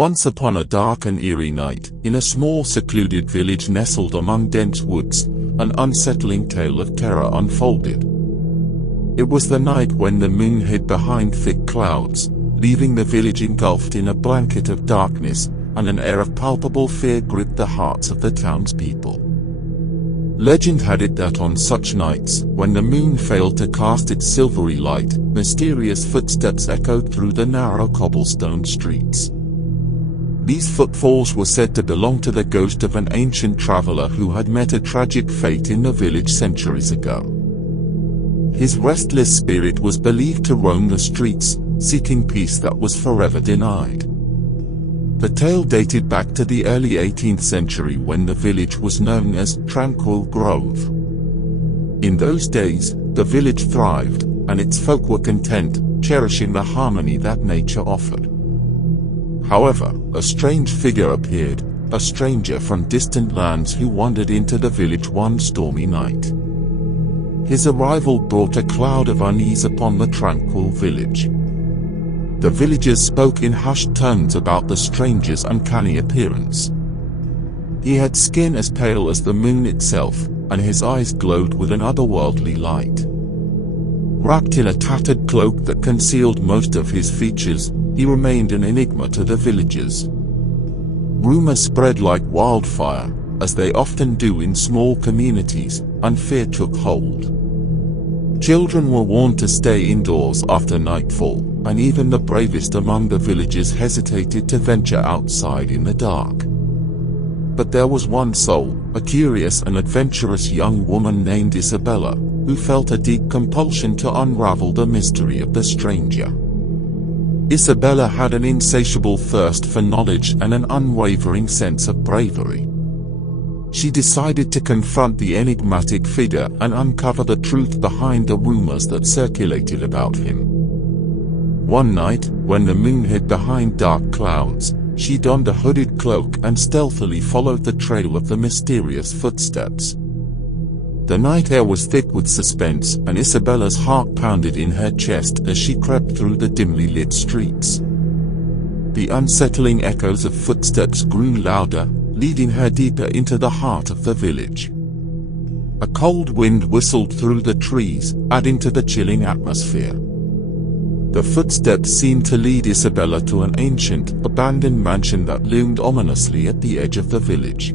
Once upon a dark and eerie night, in a small secluded village nestled among dense woods, an unsettling tale of terror unfolded. It was the night when the moon hid behind thick clouds, leaving the village engulfed in a blanket of darkness, and an air of palpable fear gripped the hearts of the townspeople. Legend had it that on such nights, when the moon failed to cast its silvery light, mysterious footsteps echoed through the narrow cobblestone streets. These footfalls were said to belong to the ghost of an ancient traveler who had met a tragic fate in the village centuries ago. His restless spirit was believed to roam the streets, seeking peace that was forever denied. The tale dated back to the early 18th century when the village was known as Tranquil Grove. In those days, the village thrived, and its folk were content, cherishing the harmony that nature offered. However, a strange figure appeared, a stranger from distant lands who wandered into the village one stormy night. His arrival brought a cloud of unease upon the tranquil village. The villagers spoke in hushed tones about the stranger's uncanny appearance. He had skin as pale as the moon itself, and his eyes glowed with an otherworldly light. Wrapped in a tattered cloak that concealed most of his features, he remained an enigma to the villagers. Rumors spread like wildfire, as they often do in small communities, and fear took hold. Children were warned to stay indoors after nightfall, and even the bravest among the villagers hesitated to venture outside in the dark. But there was one soul, a curious and adventurous young woman named Isabella, who felt a deep compulsion to unravel the mystery of the stranger. Isabella had an insatiable thirst for knowledge and an unwavering sense of bravery. She decided to confront the enigmatic figure and uncover the truth behind the rumors that circulated about him. One night, when the moon hid behind dark clouds, she donned a hooded cloak and stealthily followed the trail of the mysterious footsteps. The night air was thick with suspense, and Isabella's heart pounded in her chest as she crept through the dimly lit streets. The unsettling echoes of footsteps grew louder, leading her deeper into the heart of the village. A cold wind whistled through the trees, adding to the chilling atmosphere. The footsteps seemed to lead Isabella to an ancient, abandoned mansion that loomed ominously at the edge of the village.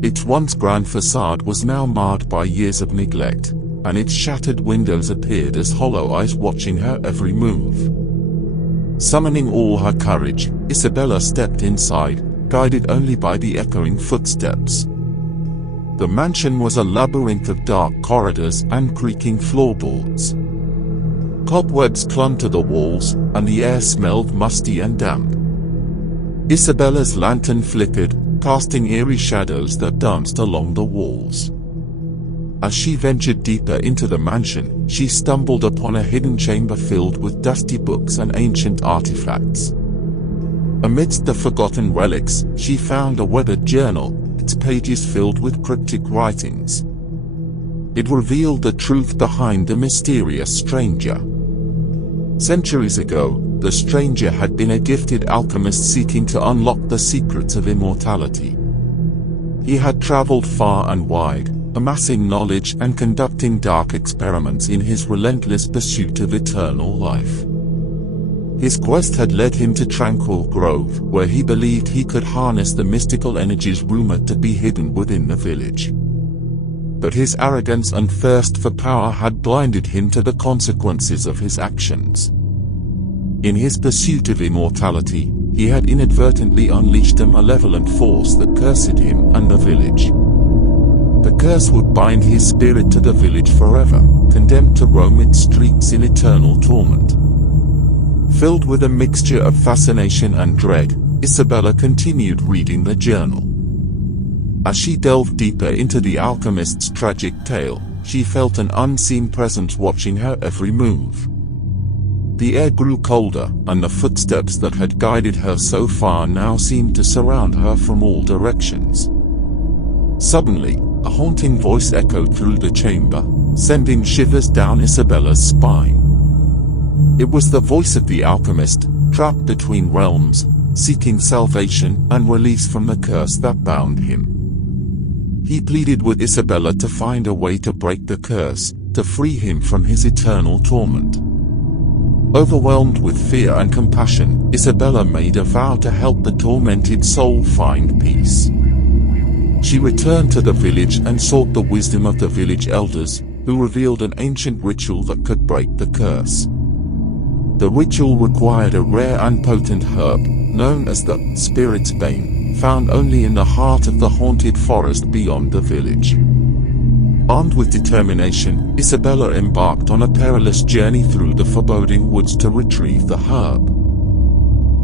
Its once grand facade was now marred by years of neglect, and its shattered windows appeared as hollow eyes watching her every move. Summoning all her courage, Isabella stepped inside, guided only by the echoing footsteps. The mansion was a labyrinth of dark corridors and creaking floorboards. Cobwebs clung to the walls, and the air smelled musty and damp. Isabella's lantern flickered, casting eerie shadows that danced along the walls. As she ventured deeper into the mansion, she stumbled upon a hidden chamber filled with dusty books and ancient artifacts. Amidst the forgotten relics, she found a weathered journal, its pages filled with cryptic writings. It revealed the truth behind the mysterious stranger. Centuries ago, the stranger had been a gifted alchemist seeking to unlock the secrets of immortality. He had traveled far and wide, amassing knowledge and conducting dark experiments in his relentless pursuit of eternal life. His quest had led him to Tranquil Grove, where he believed he could harness the mystical energies rumored to be hidden within the village. But his arrogance and thirst for power had blinded him to the consequences of his actions. In his pursuit of immortality, he had inadvertently unleashed a malevolent force that cursed him and the village. The curse would bind his spirit to the village forever, condemned to roam its streets in eternal torment. Filled with a mixture of fascination and dread, Isabella continued reading the journal. As she delved deeper into the alchemist's tragic tale, she felt an unseen presence watching her every move. The air grew colder, and the footsteps that had guided her so far now seemed to surround her from all directions. Suddenly, a haunting voice echoed through the chamber, sending shivers down Isabella's spine. It was the voice of the alchemist, trapped between realms, seeking salvation and release from the curse that bound him. He pleaded with Isabella to find a way to break the curse, to free him from his eternal torment. Overwhelmed with fear and compassion, Isabella made a vow to help the tormented soul find peace. She returned to the village and sought the wisdom of the village elders, who revealed an ancient ritual that could break the curse. The ritual required a rare and potent herb, known as the spirit's bane, found only in the heart of the haunted forest beyond the village. Armed with determination, Isabella embarked on a perilous journey through the foreboding woods to retrieve the herb.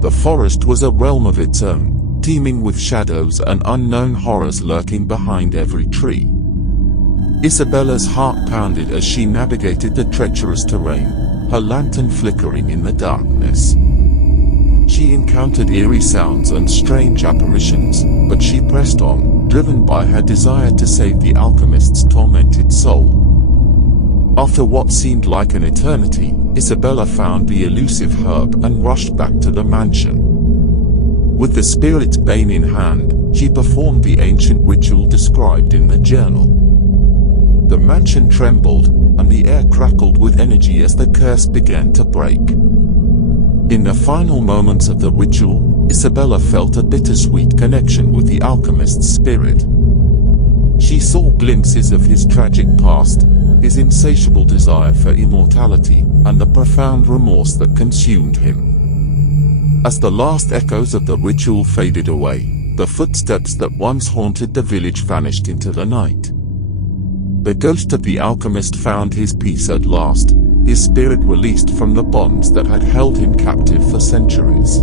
The forest was a realm of its own, teeming with shadows and unknown horrors lurking behind every tree. Isabella's heart pounded as she navigated the treacherous terrain, her lantern flickering in the darkness. She encountered eerie sounds and strange apparitions, but she pressed on, driven by her desire to save the alchemist's tormented soul. After what seemed like an eternity, Isabella found the elusive herb and rushed back to the mansion. With the spirit's bane in hand, she performed the ancient ritual described in the journal. The mansion trembled, and the air crackled with energy as the curse began to break. In the final moments of the ritual, Isabella felt a bittersweet connection with the alchemist's spirit. She saw glimpses of his tragic past, his insatiable desire for immortality, and the profound remorse that consumed him. As the last echoes of the ritual faded away, the footsteps that once haunted the village vanished into the night. The ghost of the alchemist found his peace at last, his spirit released from the bonds that had held him captive for centuries.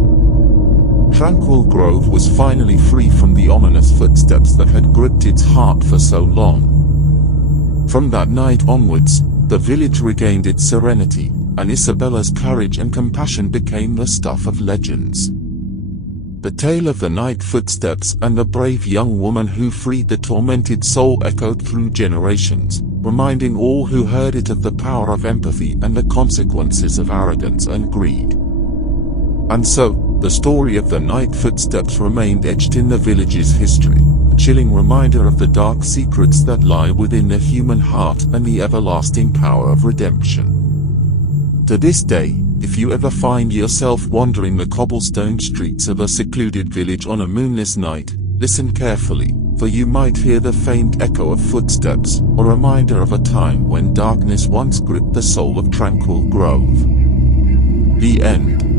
Tranquil Grove was finally free from the ominous footsteps that had gripped its heart for so long. From that night onwards, the village regained its serenity, and Isabella's courage and compassion became the stuff of legends. The tale of the night footsteps and the brave young woman who freed the tormented soul echoed through generations, reminding all who heard it of the power of empathy and the consequences of arrogance and greed. And so, the story of the night footsteps remained etched in the village's history, a chilling reminder of the dark secrets that lie within the human heart and the everlasting power of redemption. To this day, if you ever find yourself wandering the cobblestone streets of a secluded village on a moonless night, listen carefully, for you might hear the faint echo of footsteps, a reminder of a time when darkness once gripped the soul of Tranquil Grove. The end.